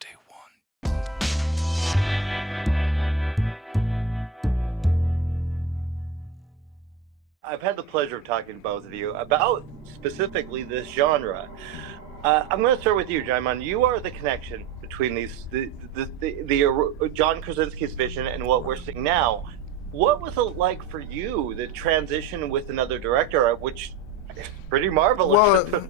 day one. I've had the pleasure of talking to both of you about specifically this genre. I'm going to start with you, Djimon. You are the connection between the John Krasinski's vision and what we're seeing now. What was it like for you, the transition with another director, which is pretty marvelous? Well,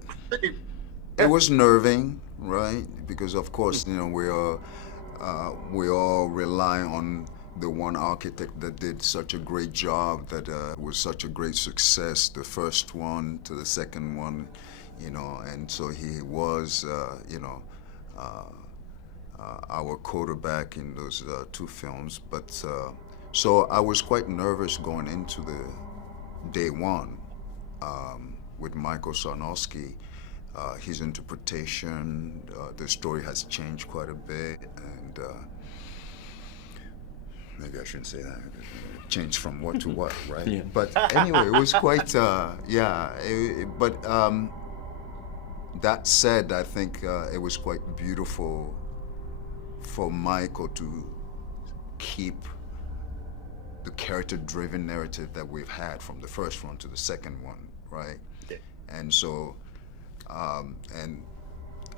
it was nerving, right? Because of course, you know, we all rely on the one architect that did such a great job, that was such a great success, the first one to the second one, you know, and so he was, our quarterback in those two films. But so I was quite nervous going into the day one with Michael Sarnoski. His interpretation, the story has changed quite a bit, and maybe I shouldn't say that. Changed from what to what, right? Yeah. But anyway, it was quite, but that said, I think it was quite beautiful for Michael to keep the character-driven narrative that we've had from the first one to the second one, right? Yeah. And so, and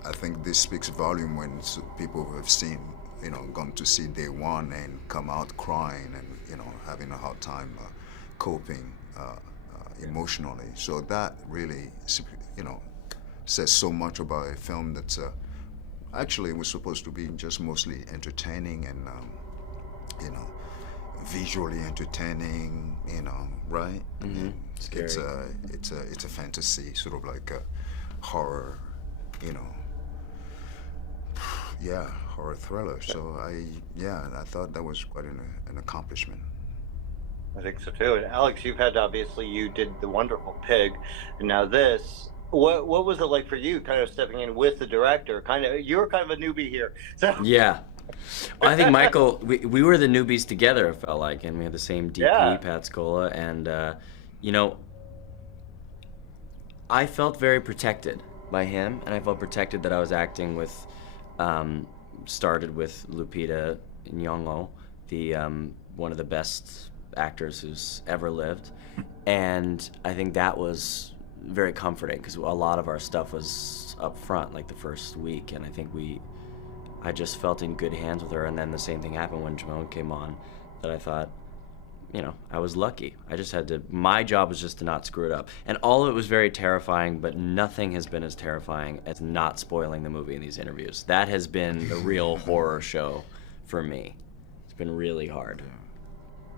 I think this speaks volume when people who have seen, you know, gone to see day one and come out crying and, you know, having a hard time coping emotionally. So that really, you know, says so much about a film that's actually was supposed to be just mostly entertaining and, you know, visually entertaining, you know, right? Mm-hmm. Scary. It's a fantasy, sort of like a horror, you know, yeah, horror thriller. So I thought that was quite an accomplishment. I think so too. And Alex, you did The Wonderful Pig, and now this. What was it like for you, kind of stepping in with the director? You were kind of a newbie here, so Yeah. Well, I think Michael, we were the newbies together, it felt like, and we had the same DP, Yeah. Pat Scola, and, you know, I felt very protected by him, and I felt protected that I was acting with, started with Lupita Nyong'o, the one of the best actors who's ever lived, and I think that was very comforting, because a lot of our stuff was up front, like the first week, and I think I just felt in good hands with her. And then the same thing happened when Djimon came on, that I thought, you know, I was lucky. I just had to, my job was just to not screw it up. And all of it was very terrifying, but nothing has been as terrifying as not spoiling the movie in these interviews. That has been the real horror show for me. It's been really hard.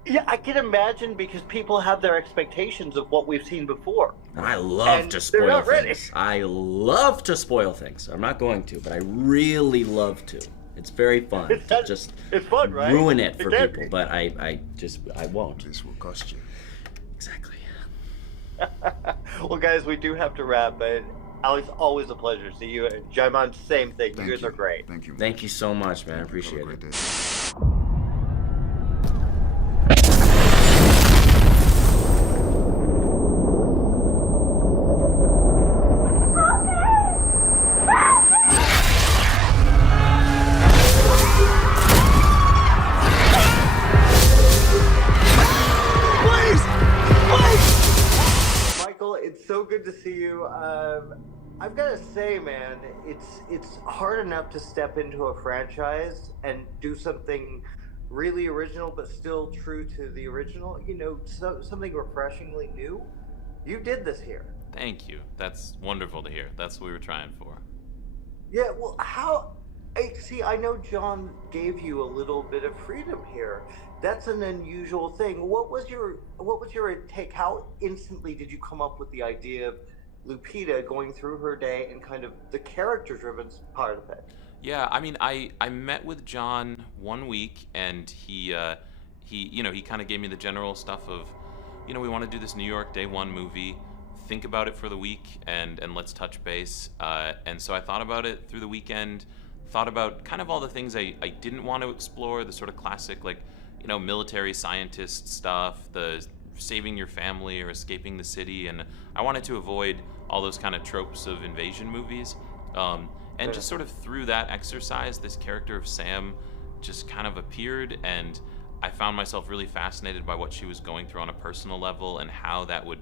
yeah, I can imagine, because people have their expectations of what we've seen before. And I love And to they're spoil not ready. things. I love to spoil things. I'm not going to, but I really love to. It's very fun to just It's fun, right? ruin it for can people, be. but I won't. This will cost you. Exactly. Well, guys, we do have to wrap, but Alex, always a pleasure to see you. Djimon, same thing. Thank you guys you. are great. Thank you. Thank you so much, man. I Have a appreciate great it. day. Michael, it's so good to see you. I've got to say, man, it's hard enough to step into a franchise and do something really original, but still true to the original. You know, something refreshingly new. You did this here. Thank you. That's wonderful to hear. That's what we were trying for. Yeah. Well, I know John gave you a little bit of freedom here. That's an unusual thing. What was your take? How instantly did you come up with the idea of Lupita going through her day and kind of the character-driven part of it? Yeah, I mean, I met with John one week, and he kind of gave me the general stuff of, you know, we want to do this New York Day One movie. Think about it for the week, and let's touch base. And so I thought about it through the weekend. Thought about kind of all the things I didn't want to explore, the sort of classic, like, you know, military scientist stuff, the saving your family or escaping the city, and I wanted to avoid all those kind of tropes of invasion movies. And just sort of through that exercise, this character of Sam just kind of appeared, and I found myself really fascinated by what she was going through on a personal level and how that would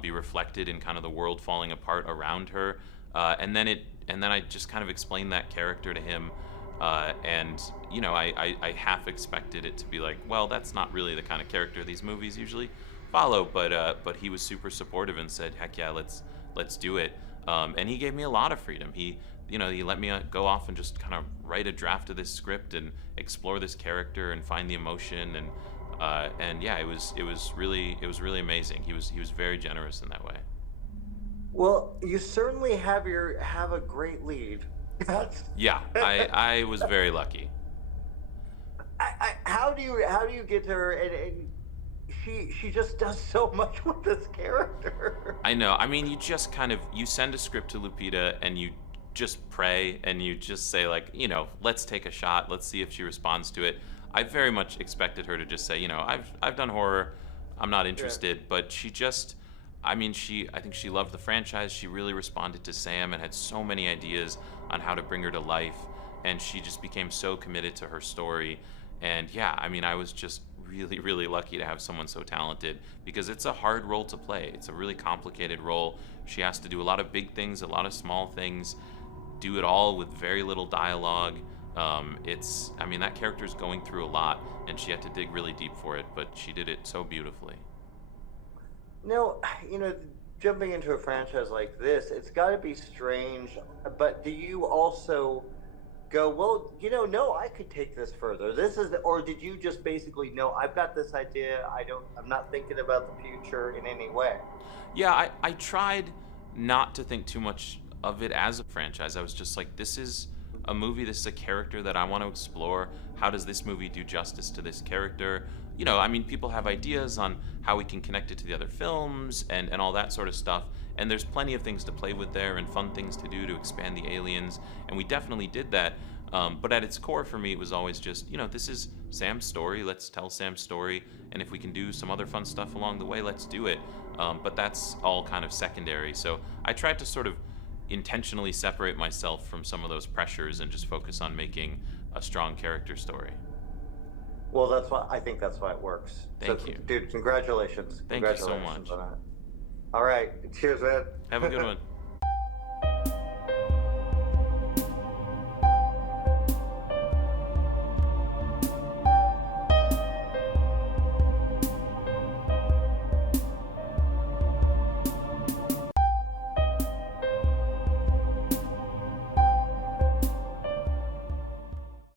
be reflected in kind of the world falling apart around her. And then I just kind of explained that character to him, and you know, I half expected it to be like, well, that's not really the kind of character these movies usually follow, but he was super supportive and said, heck yeah, let's do it. And he gave me a lot of freedom. He let me go off and just kind of write a draft of this script and explore this character and find the emotion, and yeah, it was really amazing. He was very generous in that way. Well, you certainly have a great lead. Yeah, I was very lucky. How do you get to her, and she just does so much with this character. I know. I mean, you send a script to Lupita and you just pray and you just say, like, you know, let's take a shot, let's see if she responds to it. I very much expected her to just say, you know, I've done horror, I'm not interested. Yeah. But she just, I think she loved the franchise. She really responded to Sam and had so many ideas on how to bring her to life, and she just became so committed to her story. And yeah, I mean, I was just really, really lucky to have someone so talented, because it's a hard role to play. It's a really complicated role. She has to do a lot of big things, a lot of small things, do it all with very little dialogue. That character's going through a lot, and she had to dig really deep for it, but she did it so beautifully. Now, you know, jumping into a franchise like this, it's got to be strange, but do you also go, well, you know, no, I could take this further. Or did you just basically, no, I've got this idea, I'm not thinking about the future in any way? Yeah, I tried not to think too much of it as a franchise. I was just like, this is a movie, this is a character that I want to explore. How does this movie do justice to this character? You know, I mean, people have ideas on how we can connect it to the other films and all that sort of stuff. And there's plenty of things to play with there and fun things to do to expand the aliens. And we definitely did that. But at its core for me, it was always just, you know, this is Sam's story. Let's tell Sam's story. And if we can do some other fun stuff along the way, let's do it. But that's all kind of secondary. So I tried to sort of intentionally separate myself from some of those pressures and just focus on making a strong character story. Well, I think that's why it works. Thank you. Dude, congratulations. Thank you so much. On that. All right. Cheers, man. Have a good one.